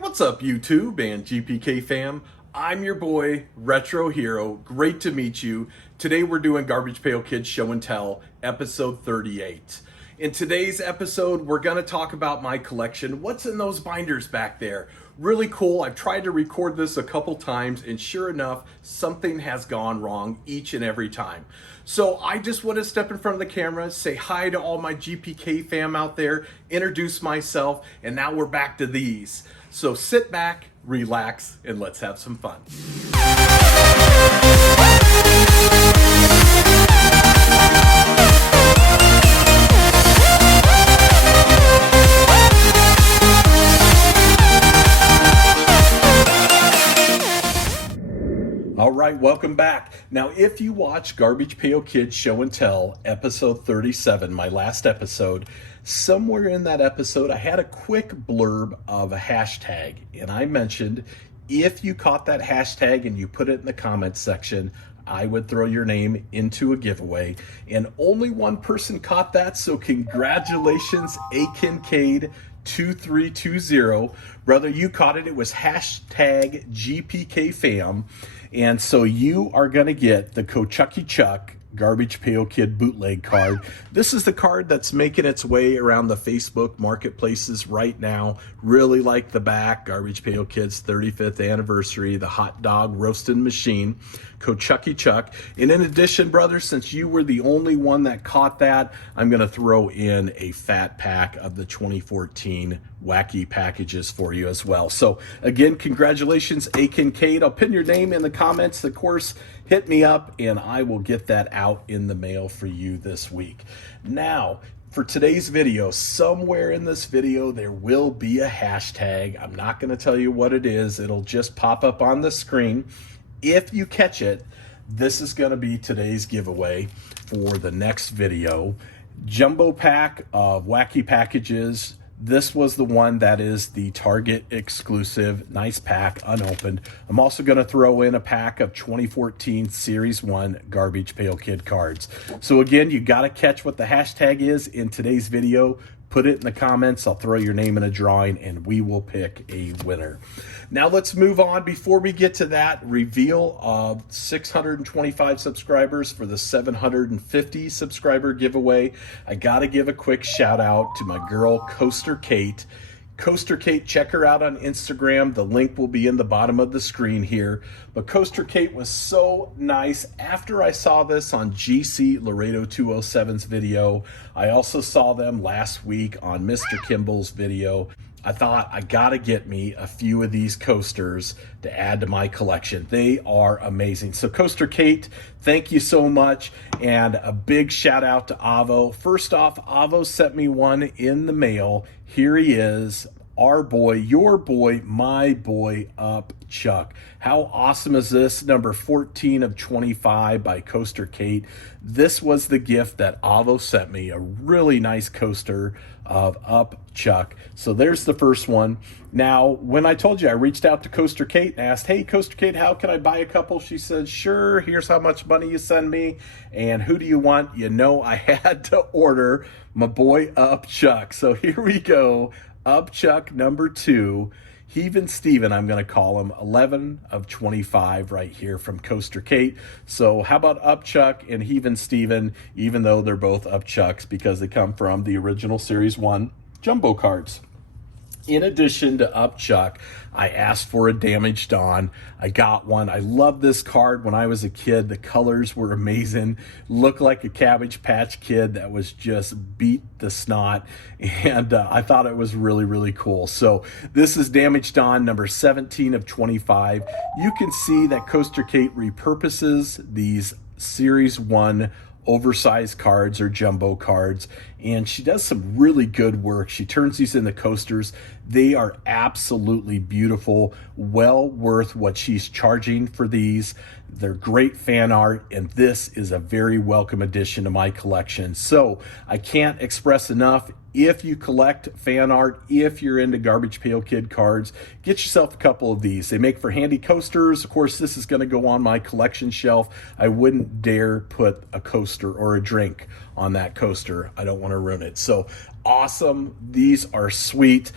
What's up YouTube and GPK fam? I'm your boy, RetroHero. Great to meet you. Today we're doing Garbage Pail Kids Show and Tell, episode 38. In today's episode, we're gonna talk about my collection. What's in those binders back there? Really cool. I've tried to record this a couple times and sure enough, something has gone wrong each and every time. So I just want to step in front of the camera, say hi to all my GPK fam out there, introduce myself, and now we're back to these. So sit back, relax, and let's have some fun. All right, welcome back. Now, if you watch Garbage Pail Kids Show and Tell, episode 37, my last episode, somewhere in that episode, I had a quick blurb of a hashtag, and I mentioned if you caught that hashtag and you put it in the comments section, I would throw your name into a giveaway, and only one person caught that, so congratulations, A. Kincaid 2320. Brother, you caught it. It was hashtag GPK fam. And so you are going to get the Chucky Chuck Garbage Pail Kid bootleg card. This is the card that's making its way around the Facebook marketplaces right now. Really like the back, Garbage Pail Kids 35th anniversary, the hot dog roasting machine, Chucky Chuck. And in addition, brother, since you were the only one that caught that, I'm going to throw in a fat pack of the 2014 wacky packages for you as well. So again, congratulations, A. Kincaid. I'll pin your name in the comments. Of course, hit me up and I will get that out in the mail for you this week. Now, for today's video, somewhere in this video, there will be a hashtag. I'm not going to tell you what it is. It'll just pop up on the screen. If you catch it, this is going to be today's giveaway for the next video. Jumbo pack of wacky packages. This was the one that is the Target exclusive. Nice pack, unopened. I'm also going to throw in a pack of 2014 Series 1 Garbage Pail Kid cards. So again, you got to catch what the hashtag is in today's video. Put it in the comments. I'll throw your name in a drawing and we will pick a winner. Now let's move on. Before we get to that, reveal of 625 subscribers for the 750 subscriber giveaway. I got to give a quick shout out to my girl, Coaster Kate. Coaster Kate, check her out on Instagram. The link will be in the bottom of the screen here. But Coaster Kate was so nice. After I saw this on GC Laredo 207's video, I also saw them last week on Mr. Kimball's video. I thought I gotta get me a few of these coasters to add to my collection. They are amazing. So Coaster Kate, thank you so much. And a big shout out to Avo. First off, Avo sent me one in the mail. Here he is, our boy, your boy, my boy, Up Chuck. How awesome is this? Number 14 of 25 by Coaster Kate. This was the gift that Avo sent me, a really nice coaster of Up Chuck. So there's the first one. Now, when I told you, I reached out to Coaster Kate and asked, hey, Coaster Kate, how can I buy a couple? She said, sure, here's how much money you send me. And who do you want? You know, I had to order my boy Up Chuck. So here we go. Up Chuck number 2. Heavin' Steven, I'm going to call him, 11 of 25 right here from Coaster Kate. So how about Up Chuck and Heavin' Steven, even though they're both Up Chucks because they come from the original Series 1 Jumbo cards. In addition to Up Chuck, I asked for a Damaged Dawn. I got one. I loved this card when I was a kid. The colors were amazing. Looked like a Cabbage Patch Kid that was just beat the snot. And I thought it was really, really cool. So this is Damaged Dawn, number 17 of 25. You can see that Coaster Kate repurposes these Series 1 oversized cards or jumbo cards, and she does some really good work. She turns these into coasters. They are absolutely beautiful, well worth what she's charging for these. They're great fan art, and this is a very welcome addition to my collection. So I can't express enough. If you collect fan art, if you're into Garbage Pail Kid cards, get yourself a couple of these. They make for handy coasters. Of course, this is going to go on my collection shelf. I wouldn't dare put a coaster or a drink on that coaster. I don't want to ruin it. So awesome. These are sweet.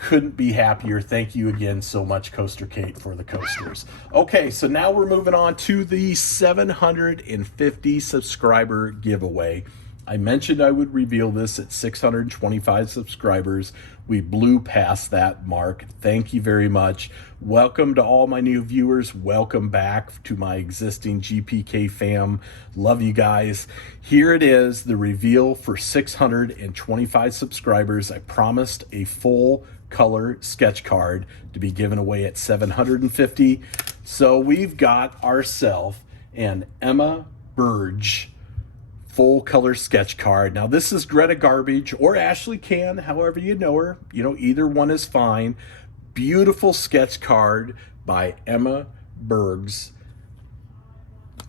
Couldn't be happier. Thank you again so much, Coaster Kate, for the coasters. Okay, so now we're moving on to the 750 subscriber giveaway. I mentioned I would reveal this at 625 subscribers. We blew past that mark. Thank you very much. Welcome to all my new viewers. Welcome back to my existing GPK fam. Love you guys. Here it is, the reveal for 625 subscribers. I promised a full color sketch card to be given away at 750. So we've got ourselves an Emma Burge full color sketch card. Now this is Greta Garbage or Ashley Can, however you know her. You know, either one is fine. Beautiful sketch card by Emma Bergs.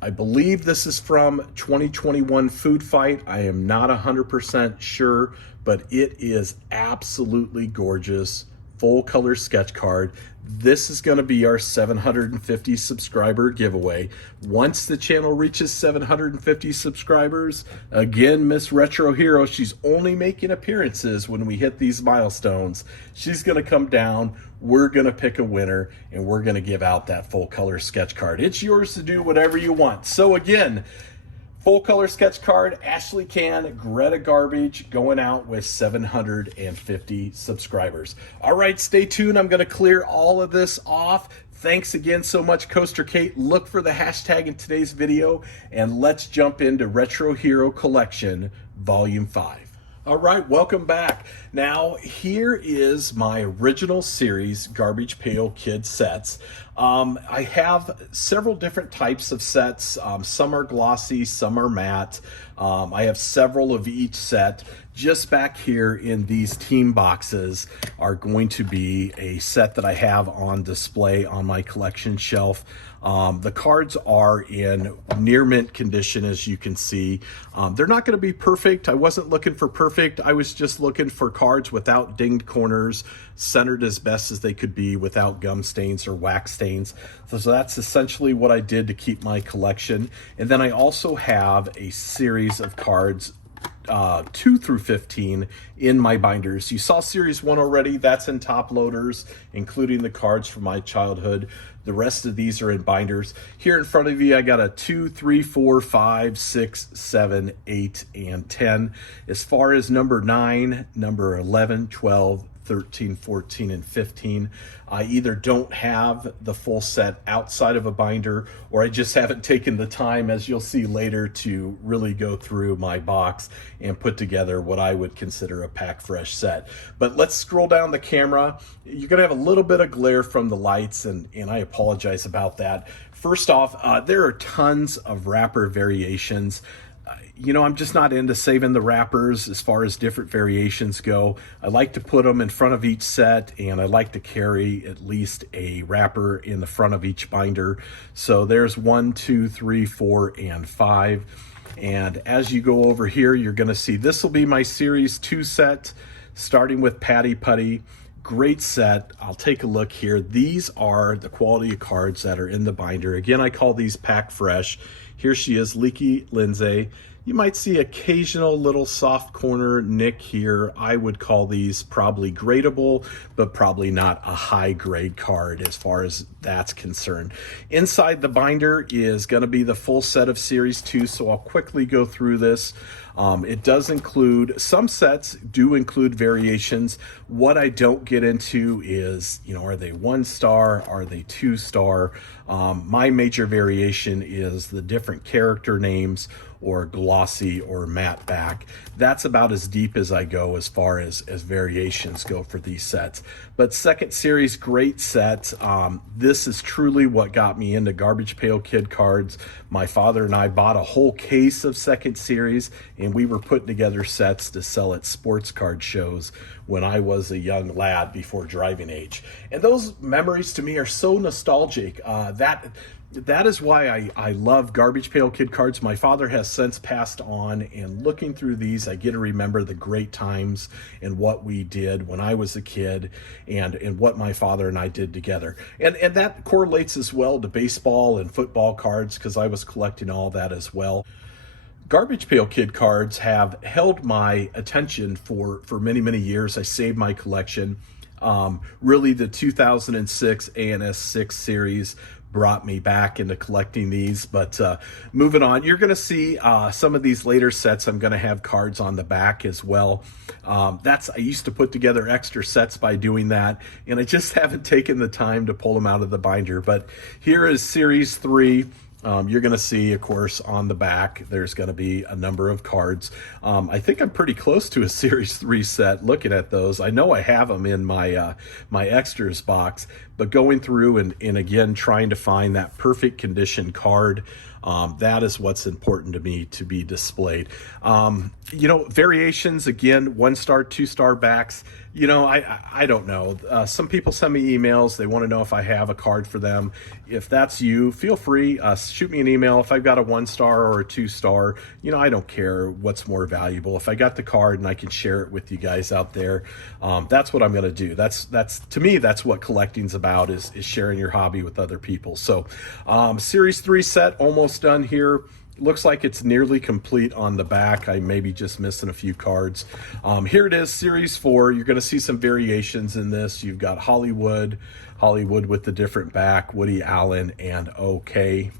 I believe this is from 2021 Food Fight. I am not 100% sure, but it is absolutely gorgeous. Full color sketch card. This is going to be our 750 subscriber giveaway. Once the channel reaches 750 subscribers, again, Miss RetroHero, she's only making appearances when we hit these milestones. She's going to come down, we're going to pick a winner, and we're going to give out that full color sketch card. It's yours to do whatever you want. So again, full color sketch card, Ashley Can, Greta Garbage, going out with 750 subscribers. All right, stay tuned. I'm going to clear all of this off. Thanks again so much, Coaster Kate. Look for the hashtag in today's video, and let's jump into Retro Hero Collection Volume 5. All right, welcome back. Now, here is my original series, Garbage Pail Kid sets. I have several different types of sets. Some are glossy, some are matte. I have several of each set. Just back here in these team boxes are going to be a set that I have on display on my collection shelf. The cards are in near mint condition, as you can see. They're not going to be perfect. I wasn't looking for perfect. I was just looking for cards without dinged corners, centered as best as they could be without gum stains or wax stains. So that's essentially what I did to keep my collection. And then I also have a series of cards 2 through 15 in my binders. You saw series 1 already. That's in top loaders, including the cards from my childhood. The rest of these are in binders. Here in front of you, I got a 2, 3, 4, 5, 6, 7, 8, and 10. As far as number 9, number 11, 12, 13, 14, and 15. I either don't have the full set outside of a binder, or I just haven't taken the time, as you'll see later, to really go through my box and put together what I would consider a pack fresh set. But let's scroll down the camera. You're gonna have a little bit of glare from the lights, and I apologize about that. First off, there are tons of wrapper variations. You know, I'm just not into saving the wrappers as far as different variations go. I like to put them in front of each set, and I like to carry at least a wrapper in the front of each binder. So there's 1, 2, 3, 4, and 5. And as you go over here, you're going to see this will be my Series 2 set, starting with Patty Putty. Great set. I'll take a look here. These are the quality of cards that are in the binder. Again, I call these pack fresh. Here she is, Leaky Lindsay. You might see occasional little soft corner nick here. I would call these probably gradable, but probably not a high grade card as far as that's concerned. Inside the binder is going to be the full set of Series 2, so I'll quickly go through this. It does include, some sets do include variations. What I don't get into is, you know, are they 1 star? Are they 2 star? My major variation is the different character names, or glossy or matte back. That's about as deep as I go as far as variations go for these sets. But second series, great set. This is truly what got me into Garbage Pail Kid cards. My father and I bought a whole case of second series, and we were putting together sets to sell at sports card shows when I was a young lad before driving age. And those memories to me are so nostalgic. That is why I love Garbage Pail Kid cards. My father has since passed on, and looking through these, I get to remember the great times and what we did when I was a kid, and what my father and I did together. And that correlates as well to baseball and football cards, because I was collecting all that as well. Garbage Pail Kid cards have held my attention for many, many years. I saved my collection. Really, the 2006 ANS 6 series brought me back into collecting these. But moving on, you're going to see some of these later sets. I'm going to have cards on the back as well. I used to put together extra sets by doing that, and I just haven't taken the time to pull them out of the binder. But here is Series 3. You're going to see, of course, on the back, there's going to be a number of cards. I think I'm pretty close to a Series 3 set looking at those. I know I have them in my my extras box, but going through and again, trying to find that perfect condition card, that is what's important to me to be displayed. You know, variations, again, 1-star, 2-star backs. You know, I don't know. Some people send me emails. They want to know if I have a card for them. If that's you, feel free. Shoot me an email. If I've got a 1-star or a 2-star, you know, I don't care what's more valuable. If I got the card and I can share it with you guys out there, that's what I'm going to do. That's to me, that's what collecting's about, is sharing your hobby with other people. So Series 3 set almost done here. Looks like it's nearly complete on the back. I may be just missing a few cards. Here it is, Series 4. You're going to see some variations in this. You've got Hollywood with the different back, Woody Allen, and OK.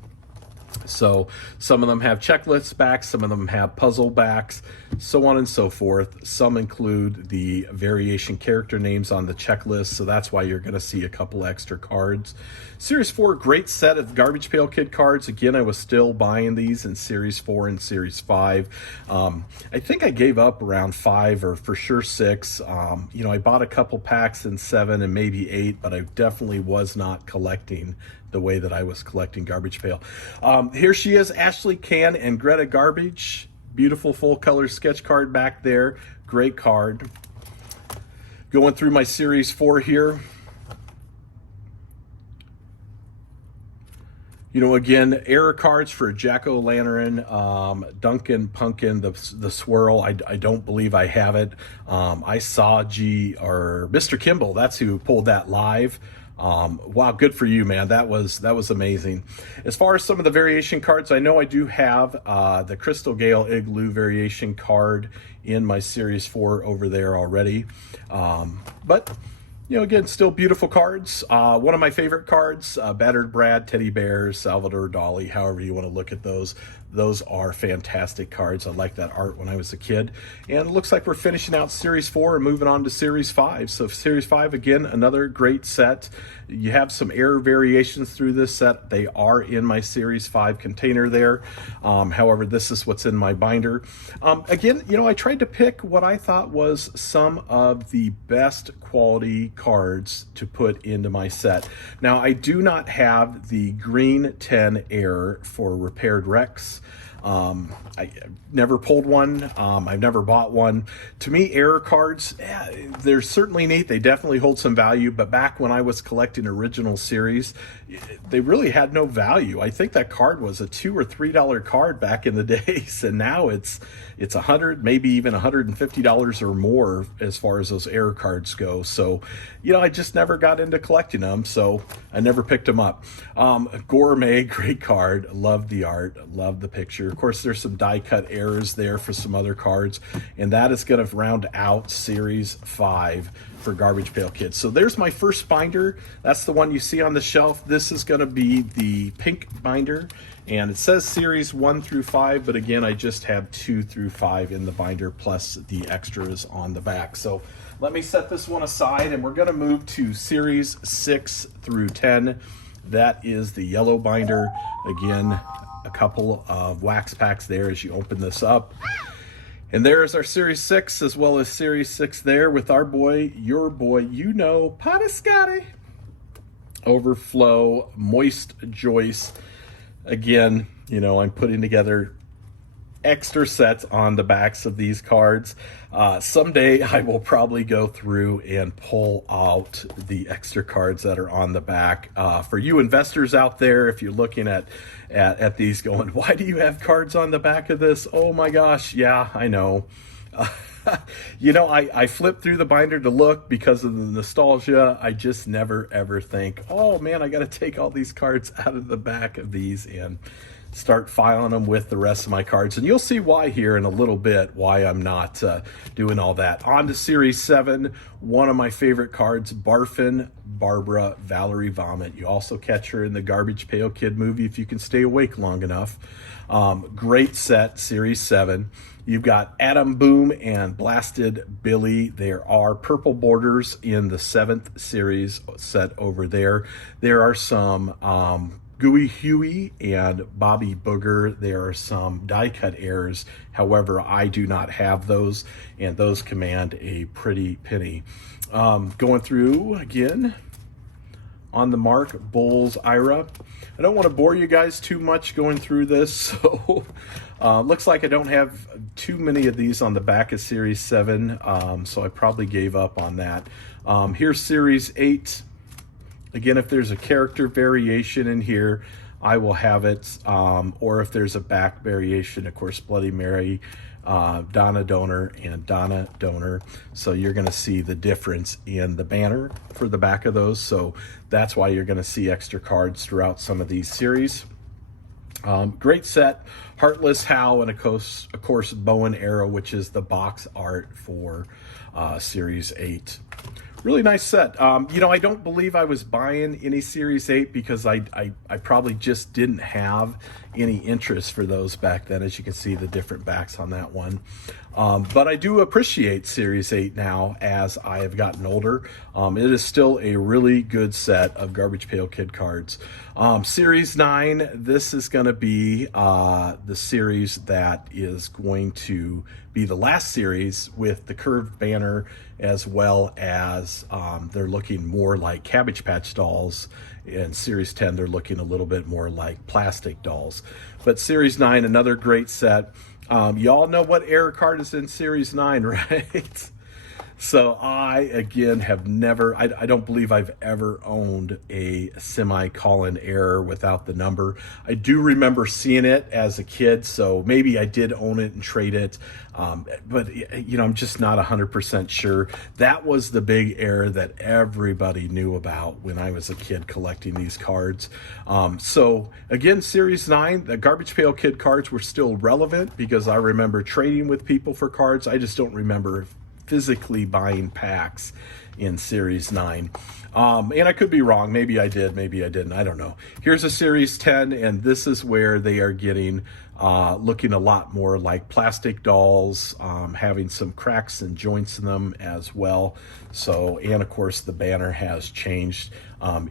So some of them have checklist backs, some of them have puzzle backs, so on and so forth. Some include the variation character names on the checklist, so that's why you're going to see a couple extra cards. Series 4, great set of Garbage Pail Kid cards. Again, I was still buying these in Series 4 and Series 5. I think I gave up around 5 or for sure 6. You know, I bought a couple packs in 7 and maybe 8, but I definitely was not collecting the way that I was collecting Garbage Pail. Here she is, Ashley Can and Greta Garbage. Beautiful full color sketch card back there. Great card. Going through my Series 4 here. You know, again, error cards for Jack-O-Lantern, Duncan Pumpkin, the swirl. I don't believe I have it. I saw Mr. Kimball, that's who pulled that live. Wow, good for you, man. That was amazing. As far as some of the variation cards, I know I do have the Crystal Gale Igloo variation card in my Series 4 over there already. But you know, again, still beautiful cards. One of my favorite cards, Battered Brad, Teddy Bears, Salvador Dali, however you want to look at those. Those are fantastic cards. I liked that art when I was a kid. And it looks like we're finishing out Series 4 and moving on to Series 5. So Series 5, again, another great set. You have some error variations through this set. They are in my Series 5 container there. However, this is what's in my binder. Again, you know, I tried to pick what I thought was some of the best quality cards to put into my set. Now, I do not have the Green 10 Air for Repaired Rex. I never pulled one. I've never bought one. To me, error cards, they're certainly neat. They definitely hold some value, but back when I was collecting original series, they really had no value. I think that card was a $2 or $3 card back in the days, and now it's $100, maybe even $150 or more as far as those error cards go. So, you know, I just never got into collecting them, so I never picked them up. Gourmet, great card. Love the art, love the picture. Of course, there's some die cut errors there for some other cards, and that is going to round out Series 5 for Garbage Pail Kids. So there's my first binder. That's the one you see on the shelf. This is going to be the pink binder, and it says Series 1 through 5, but again, I just have 2 through 5 in the binder, plus the extras on the back. So let me set this one aside, and we're going to move to Series 6 through 10. That is the yellow binder. Again, a couple of wax packs there as you open this up. And there's our Series 6 as well as Series 6 there with our boy, your boy, you know, Potty Scotty. Overflow, Moist Joyce. Again, you know, I'm putting together extra sets on the backs of these cards. Someday I will probably go through and pull out the extra cards that are on the back. For you investors out there, if you're looking at these going, why do you have cards on the back of this? Oh my gosh, yeah, I know. You know, I flip through the binder to look because of the nostalgia. I just never ever think, oh man, I got to take all these cards out of the back of these and start filing them with the rest of my cards. And you'll see why here in a little bit, why I'm not doing all that. On to Series 7, one of my favorite cards, Barfin Barbara Valerie Vomit. You also catch her in the Garbage Pail Kid movie if you can stay awake long enough. Great set, Series 7. You've got Adam Boom and Blasted Billy. There are purple borders in the 7th series set over there. There are some Gooey Huey and Bobby Booger. There are some die cut errors. However, I do not have those, and those command a pretty penny. Going through again, On the Mark, Bulls, Ira. I don't want to bore you guys too much going through this, so looks like I don't have too many of these on the back of Series 7, so I probably gave up on that. Here's Series 8. Again, if there's a character variation in here, I will have it, or if there's a back variation, of course, Bloody Mary, Donna Donor, and Donna Donor. So you're going to see the difference in the banner for the back of those. So that's why you're going to see extra cards throughout some of these series. Great set, Heartless Hal, and of course Bow and Arrow, which is the box art for Series 8. Really nice set. You know, I don't believe I was buying any Series 8 because I probably just didn't have any interest for those back then. As you can see, the different backs on that one. But I do appreciate Series 8 now as I have gotten older. It is still a really good set of Garbage Pail Kid cards. Series 9, this is going to be the series that is going to be the last series with the curved banner, as well as they're looking more like Cabbage Patch dolls. In Series 10, they're looking a little bit more like plastic dolls. But Series 9, another great set. You all know what error card is in Series 9, right? So I, again, have never, I don't believe I've ever owned a semicolon error without the number. I do remember seeing it as a kid, so maybe I did own it and trade it. But, you know, I'm just not 100% sure. That was the big error that everybody knew about when I was a kid collecting these cards. So, again, Series 9, the Garbage Pail Kid cards were still relevant because I remember trading with people for cards. I just don't remember physically buying packs in Series 9. And I could be wrong. Maybe I did, maybe I didn't. I don't know. Here's a Series 10, and this is where they are getting looking a lot more like plastic dolls, having some cracks and joints in them as well. So, and of course the banner has changed.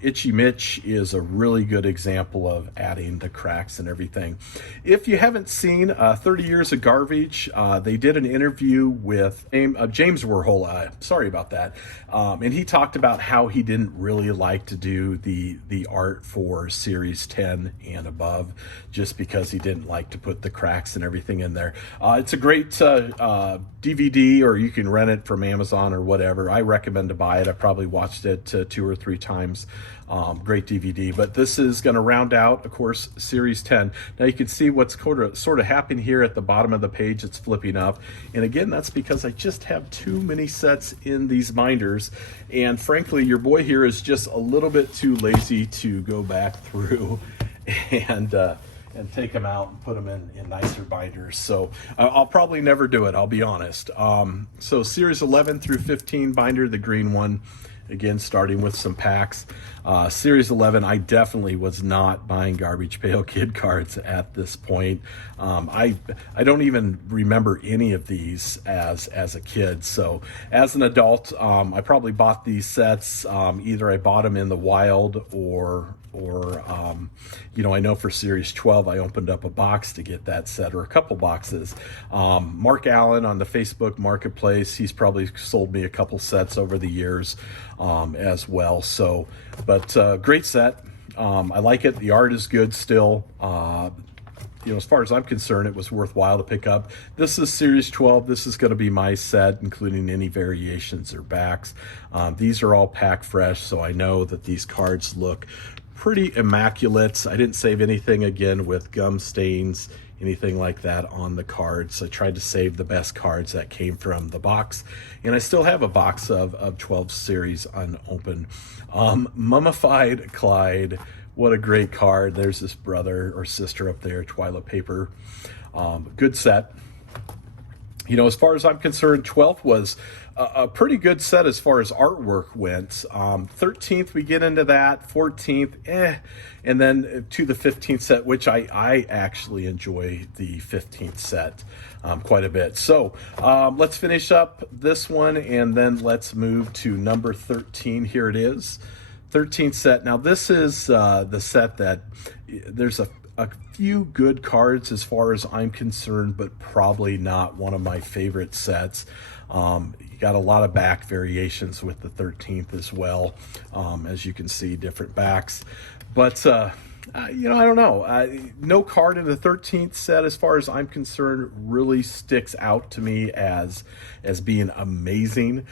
Itchy Mitch is a really good example of adding the cracks and everything. If you haven't seen 30 Years of Garbage, they did an interview with James Warhol. Sorry about that. And he talked about how he didn't really like to do the art for Series 10 and above, just because he didn't like to put the cracks and everything in there. It's a great DVD, or you can rent it from Amazon or whatever. I recommend to buy it. I probably watched it 2 or 3 times. Great DVD. But this is going to round out, of course, Series 10. Now you can see what's sort of happening here at the bottom of the page. It's flipping up. And again, that's because I just have too many sets in these binders. And frankly, your boy here is just a little bit too lazy to go back through and take them out and put them in nicer binders. So I'll probably never do it, I'll be honest. So Series 11 through 15 binder, the green one, again starting with some packs. Series 11, I definitely was not buying Garbage Pail Kid cards at this point. I don't even remember any of these as a kid. So as an adult, I probably bought these sets. Either I bought them in the wild or you know, I know for Series 12 I opened up a box to get that set, or a couple boxes. Mark Allen on the Facebook Marketplace, he's probably sold me a couple sets over the years as well. So, but great set. I like it. The art is good still. You know, as far as I'm concerned, it was worthwhile to pick up. This is Series 12. This is going to be my set, including any variations or backs. These are all pack fresh, so I know that these cards look pretty immaculate. I didn't save anything, again, with gum stains, anything like that on the cards. I tried to save the best cards that came from the box, and I still have a box of 12 series unopened. Mummified Clyde What a great card. There's this brother or sister up there, Twilight Paper. Good set. You know, as far as I'm concerned, 12th was a pretty good set as far as artwork went. 13th, we get into that. 14th, and then to the 15th set, which I actually enjoy the 15th set quite a bit. So let's finish up this one, and then let's move to number 13. Here it is, 13th set. Now this is the set that there's a few good cards as far as I'm concerned, but probably not one of my favorite sets. You got a lot of back variations with the 13th as well. As you can see, different backs. But, you know, I don't know. No card in the 13th set, as far as I'm concerned, really sticks out to me as being amazing.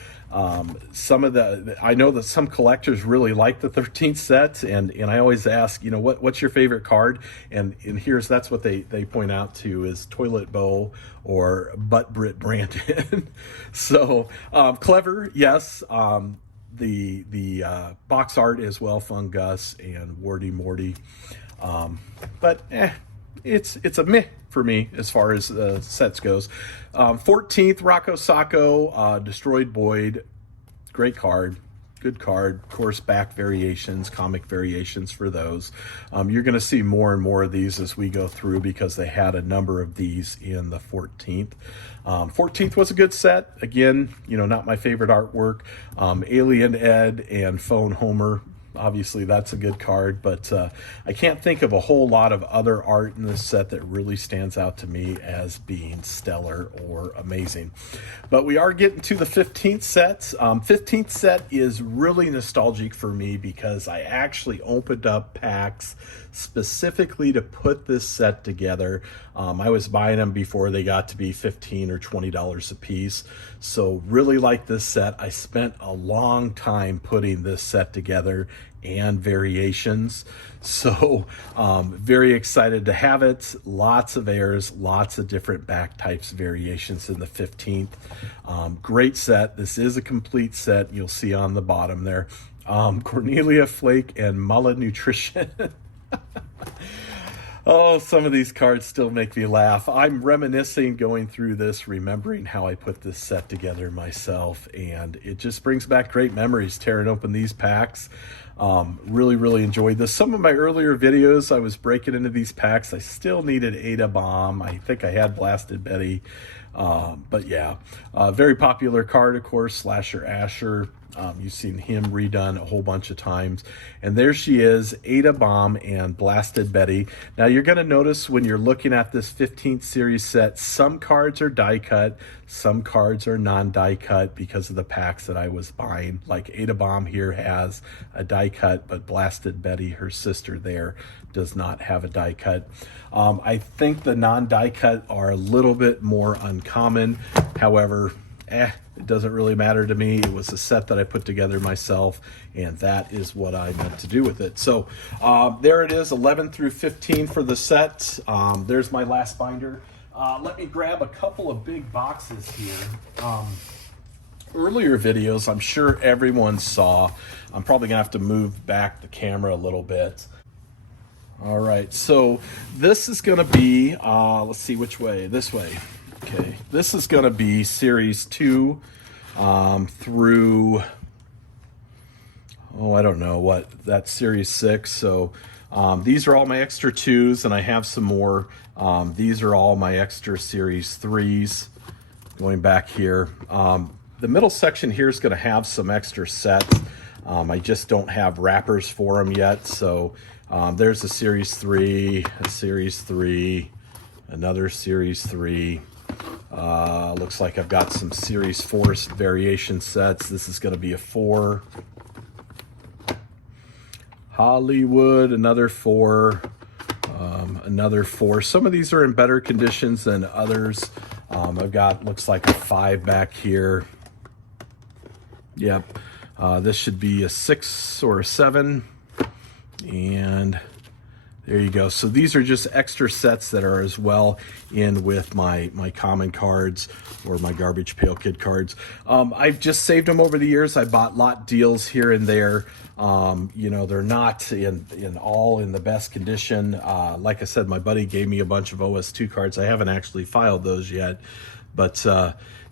Some of I know that some collectors really like the 13th set, and I always ask, you know, what's your favorite card? And that's what they point out to is Toilet Bow or Butt Brit Brandon. So clever, yes. The box art as well, Fungus and Warty Morty. But it's a meh for me as far as sets goes. 14th, Rocco Sacco, Destroyed Boyd. Great card. Good card. Of course, back variations, comic variations for those. You're going to see more and more of these as we go through because they had a number of these in the 14th. 14th was a good set. Again, you know, not my favorite artwork. Alien Ed and Phone Homer. Obviously, that's a good card, but I can't think of a whole lot of other art in this set that really stands out to me as being stellar or amazing. But we are getting to the 15th set. 15th set is really nostalgic for me because I actually opened up packs specifically to put this set together. I was buying them before they got to be $15 or $20 a piece. So really like this set. I spent a long time putting this set together and variations. So very excited to have it. Lots of airs, lots of different back types variations in the 15th. Great set. This is a complete set. You'll see on the bottom there. Cornelia Flake and Mala Nutrition. Oh, some of these cards still make me laugh. I'm reminiscing going through this, remembering how I put this set together myself, and it just brings back great memories tearing open these packs. Really enjoyed this. Some of my earlier videos, I was breaking into these packs. I still needed Ada Bomb. I think I had Blasted Betty. But yeah, very popular card, of course, Slasher Asher. You've seen him redone a whole bunch of times. And there she is, Ada Bomb and Blasted Betty. Now you're going to notice when you're looking at this 15th series set, some cards are die cut, some cards are non-die cut because of the packs that I was buying. Like Ada Bomb here has a die cut, but Blasted Betty, her sister there, does not have a die cut. I think the non-die cut are a little bit more uncommon. However, it doesn't really matter to me. It was a set that I put together myself, and that is what I meant to do with it. So there it is, 11 through 15 for the set. There's my last binder. Let me grab a couple of big boxes here. Earlier videos, I'm sure everyone saw. I'm probably gonna have to move back the camera a little bit. All right, so this is gonna be, let's see which way, this way. Okay, this is gonna be series 2 through, I don't know what, that's series 6. So these are all my extra 2s, and I have some more. These are all my extra series 3s. Going back here, the middle section here is gonna have some extra sets. I just don't have wrappers for them yet. So there's a series 3, a series 3, another series 3. Looks like I've got some series 4 variation sets. This is going to be a 4. Hollywood, another 4. Another 4. Some of these are in better conditions than others. I've got, looks like a 5 back here. Yep. This should be a 6 or a 7. And There you go. So these are just extra sets that are as well in with my common cards or my Garbage Pail Kid cards. I've just saved them over the years. I bought lot deals here and there. You know, they're not in all in the best condition. Like I said, my buddy gave me a bunch of OS2 cards. I haven't actually filed those yet, but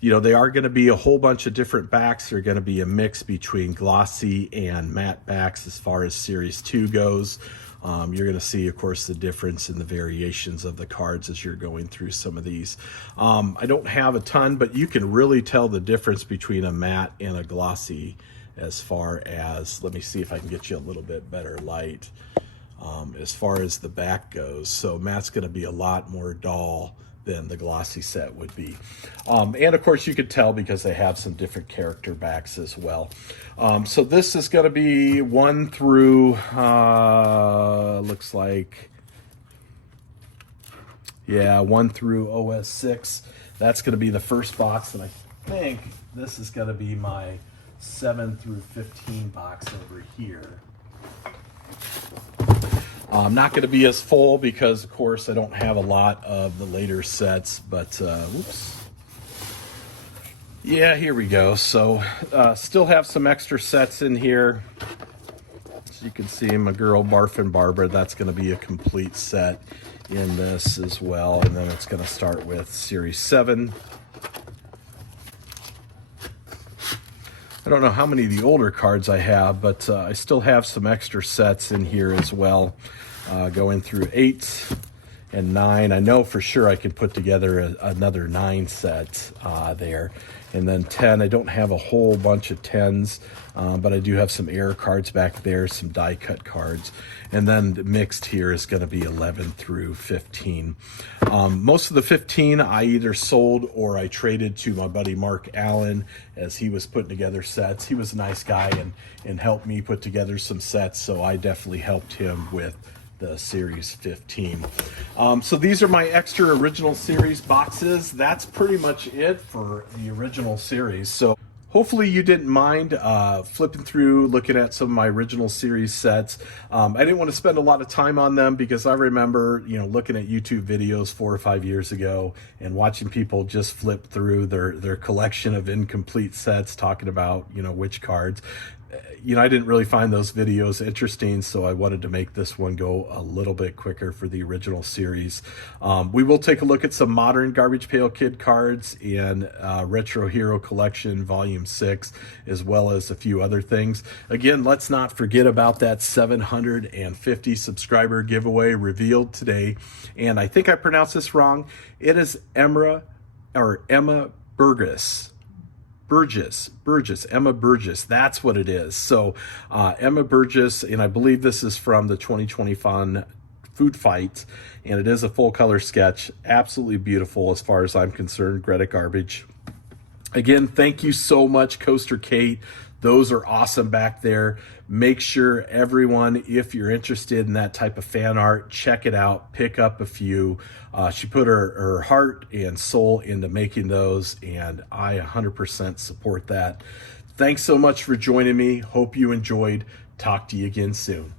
you know, they are going to be a whole bunch of different backs. They're going to be a mix between glossy and matte backs as far as Series 2 goes. You're going to see, of course, the difference in the variations of the cards as you're going through some of these. I don't have a ton, but you can really tell the difference between a matte and a glossy as far as, let me see if I can get you a little bit better light as far as the back goes. So matte's going to be a lot more dull than the glossy set would be. And of course you could tell because they have some different character backs as well. So this is going to be 1 through, looks like, yeah, 1 through OS 6. That's going to be the first box, and I think this is going to be my 7 through 15 box over here. Not going to be as full because, of course, I don't have a lot of the later sets, but, whoops. Yeah, here we go. So, still have some extra sets in here. As you can see, my girl Barfin' Barbara, that's going to be a complete set in this as well. And then it's going to start with Series 7. I don't know how many of the older cards I have, but I still have some extra sets in here as well, going through 8 and 9. I know for sure I can put together another 9 set there. And then 10, I don't have a whole bunch of 10s, but I do have some error cards back there, some die cut cards. And then mixed here is going to be 11 through 15. Most of the 15 I either sold or I traded to my buddy Mark Allen as he was putting together sets. He was a nice guy and helped me put together some sets, so I definitely helped him with the Series 15. So these are my extra original series boxes. That's pretty much it for the original series. So hopefully you didn't mind flipping through, looking at some of my original series sets. I didn't want to spend a lot of time on them because I remember, you know, looking at YouTube videos 4 or 5 years ago and watching people just flip through their collection of incomplete sets, talking about, you know, which cards. You know, I didn't really find those videos interesting, so I wanted to make this one go a little bit quicker for the original series. We will take a look at some modern Garbage Pail Kid cards in RetroHero Collection Volume 6, as well as a few other things. Again, let's not forget about that 750 subscriber giveaway revealed today. And I think I pronounced this wrong. It is Emma Burgess. Emma Burgess, that's what it is. So Emma Burgess, and I believe this is from the 2020 Fun Food Fight, and it is a full color sketch. Absolutely beautiful as far as I'm concerned. Greta Garbage. Again, thank you so much, Coaster Kate. Those are awesome back there. Make sure everyone, if you're interested in that type of fan art, check it out, pick up a few. She put her heart and soul into making those, and I 100% support that. Thanks so much for joining me. Hope you enjoyed. Talk to you again soon.